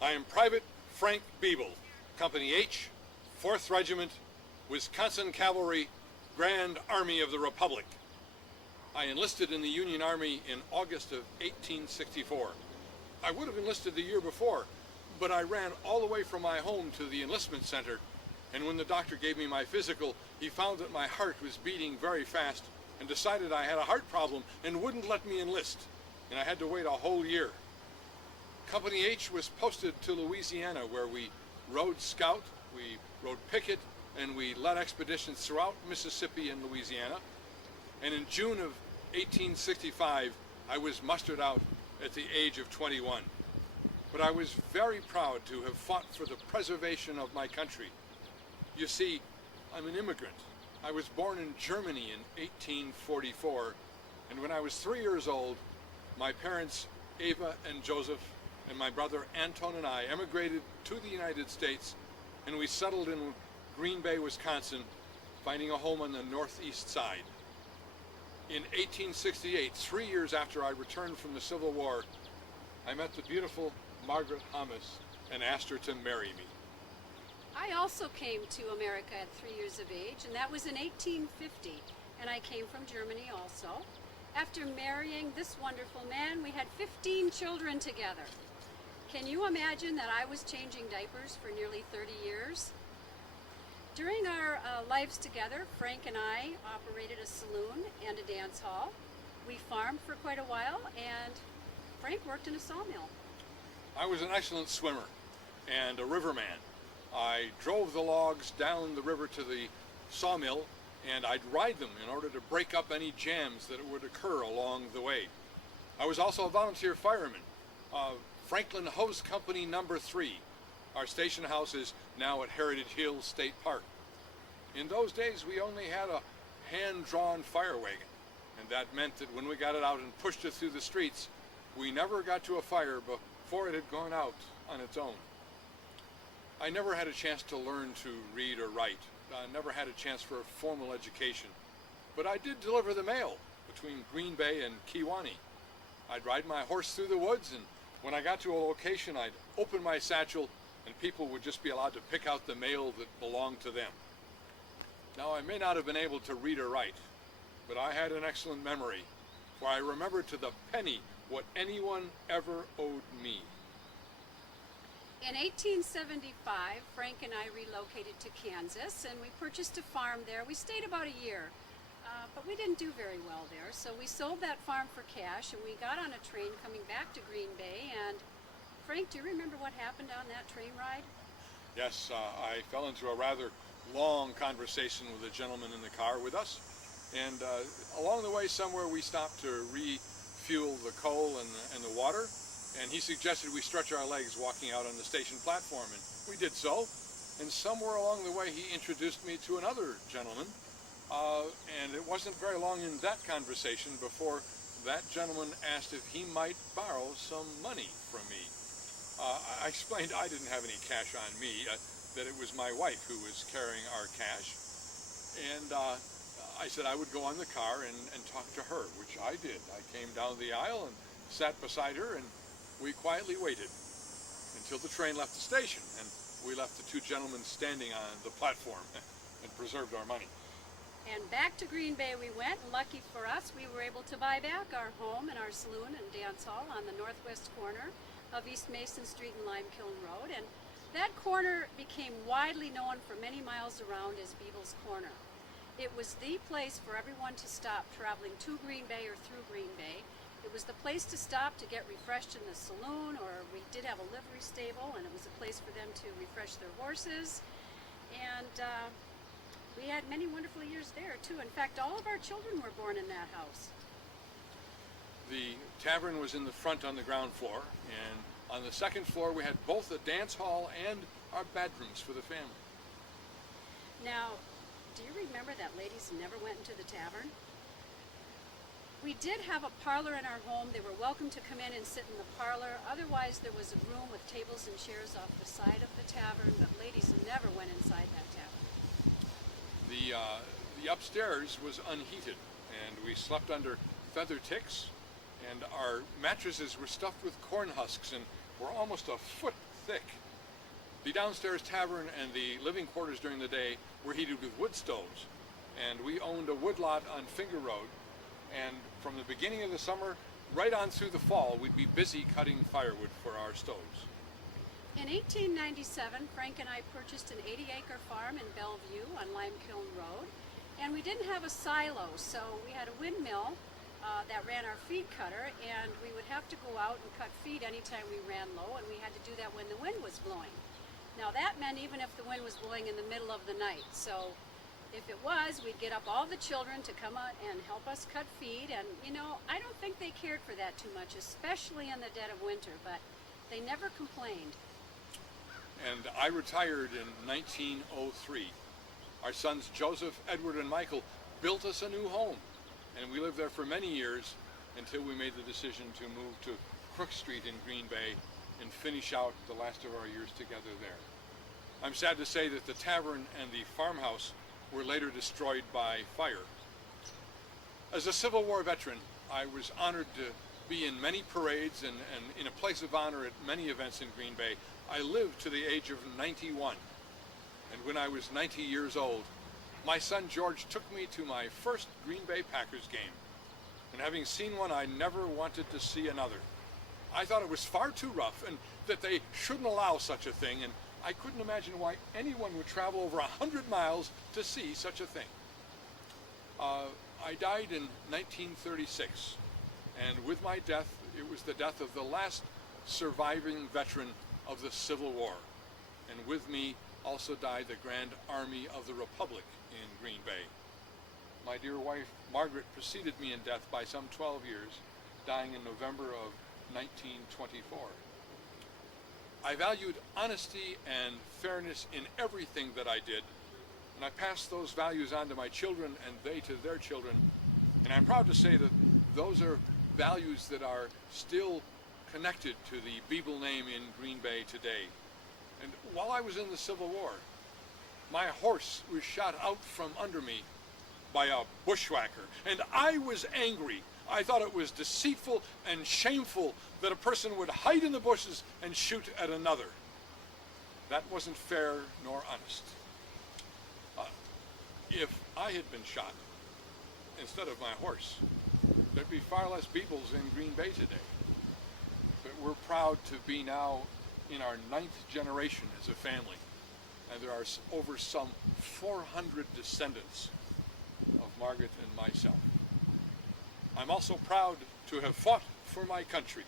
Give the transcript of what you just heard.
I am Private Frank Biebel, Company H, 4th Regiment, Wisconsin Cavalry, Grand Army of the Republic. I enlisted in the Union Army in August of 1864. I would have enlisted the year before, but I ran all the way from my home to the enlistment center, and when the doctor gave me my physical, he found that my heart was beating very fast and decided I had a heart problem and wouldn't let me enlist, and I had to wait a whole year. Company H was posted to Louisiana, where we rode scout, we rode picket, and we led expeditions throughout Mississippi and Louisiana. And in June of 1865, I was mustered out at the age of 21. But I was very proud to have fought for the preservation of my country. You see, I'm an immigrant. I was born in Germany in 1844, and when I was 3 years old, my parents, Ava and Joseph, and my brother Anton and I emigrated to the United States, and we settled in Green Bay, Wisconsin, finding a home on the northeast side. In 1868, 3 years after I returned from the Civil War, I met the beautiful Margaret and asked her to marry me. I also came to America at 3 years of age, and that was in 1850, and I came from Germany also. After marrying this wonderful man, we had 15 children together. Can you imagine that I was changing diapers for nearly 30 years? During our lives together, Frank and I operated a saloon and a dance hall. We farmed for quite a while, and Frank worked in a sawmill. I was an excellent swimmer and a riverman. I drove the logs down the river to the sawmill, and I'd ride them in order to break up any jams that would occur along the way. I was also a volunteer fireman. Franklin Hose Company number 3. Our station house is now at Heritage Hills State Park. In those days, we only had a hand-drawn fire wagon, and that meant that when we got it out and pushed it through the streets, we never got to a fire before it had gone out on its own. I never had a chance to learn to read or write. I never had a chance for a formal education, but I did deliver the mail between Green Bay and Kewanee. I'd ride my horse through the woods, and when I got to a location, I'd open my satchel, and people would just be allowed to pick out the mail that belonged to them. Now, I may not have been able to read or write, but I had an excellent memory, for I remembered to the penny what anyone ever owed me. In 1875, Frank and I relocated to Kansas, and we purchased a farm there. We stayed about a year, but we didn't do very well there, so we sold that farm for cash, and we got on a train coming back to Green Bay. And Frank, do you remember what happened on that train ride? Yes, I fell into a rather long conversation with a gentleman in the car with us, and along the way somewhere we stopped to refuel the coal and the water, and he suggested we stretch our legs walking out on the station platform, and we did so. And somewhere along the way he introduced me to another gentleman, and it wasn't very long in that conversation before that gentleman asked if he might borrow some money from me. I explained I didn't have any cash on me, that it was my wife who was carrying our cash, and I said I would go on the car and talk to her, which I did. I came down the aisle and sat beside her, and we quietly waited until the train left the station, and we left the two gentlemen standing on the platform and preserved our money. And back to Green Bay we went, and lucky for us, we were able to buy back our home and our saloon and dance hall on the northwest corner of East Mason Street and Lime Kiln Road, and that corner became widely known for many miles around as Biebel's Corner. It was the place for everyone to stop traveling to Green Bay or through Green Bay. It was the place to stop to get refreshed in the saloon, or we did have a livery stable, and it was a place for them to refresh their horses. And we had many wonderful years there, too. In fact, all of our children were born in that house. The tavern was in the front on the ground floor, and on the second floor we had both a dance hall and our bedrooms for the family. Now, do you remember that ladies never went into the tavern? We did have a parlor in our home. They were welcome to come in and sit in the parlor. Otherwise, there was a room with tables and chairs off the side of the tavern, but ladies never went inside that tavern. The upstairs was unheated, and we slept under feather ticks, and our mattresses were stuffed with corn husks and were almost a foot thick. The downstairs tavern and the living quarters during the day were heated with wood stoves, and we owned a woodlot on Finger Road, and from the beginning of the summer right on through the fall, we'd be busy cutting firewood for our stoves. In 1897, Frank and I purchased an 80-acre farm in Bellevue on Lime Kiln Road, and we didn't have a silo, so we had a windmill that ran our feed cutter, and we would have to go out and cut feed anytime we ran low, and we had to do that when the wind was blowing. Now that meant even if the wind was blowing in the middle of the night, so if it was, we'd get up all the children to come out and help us cut feed, and you know, I don't think they cared for that too much, especially in the dead of winter, but they never complained. And I retired in 1903. Our sons Joseph, Edward, and Michael built us a new home, and we lived there for many years until we made the decision to move to Crook Street in Green Bay and finish out the last of our years together there. I'm sad to say that the tavern and the farmhouse were later destroyed by fire. As a Civil War veteran, I was honored to be in many parades and in a place of honor at many events in Green Bay. I lived to the age of 91, and when I was 90 years old, my son George took me to my first Green Bay Packers game, and having seen one, I never wanted to see another. I thought it was far too rough and that they shouldn't allow such a thing, and I couldn't imagine why anyone would travel over 100 miles to see such a thing. I died in 1936, and with my death, it was the death of the last surviving veteran of the Civil War. And with me also died the Grand Army of the Republic in Green Bay. My dear wife, Margaret, preceded me in death by some 12 years, dying in November of 1924. I valued honesty and fairness in everything that I did, and I passed those values on to my children and they to their children. And I'm proud to say that those are values that are still connected to the Biebel name in Green Bay today. And while I was in the Civil War, my horse was shot out from under me by a bushwhacker, and I was angry. I thought it was deceitful and shameful that a person would hide in the bushes and shoot at another. That wasn't fair nor honest. If I had been shot instead of my horse, there'd be far less Biebels in Green Bay today. But we're proud to be now in our 9th generation as a family, and there are over some 400 descendants of Margaret and myself. I'm also proud to have fought for my country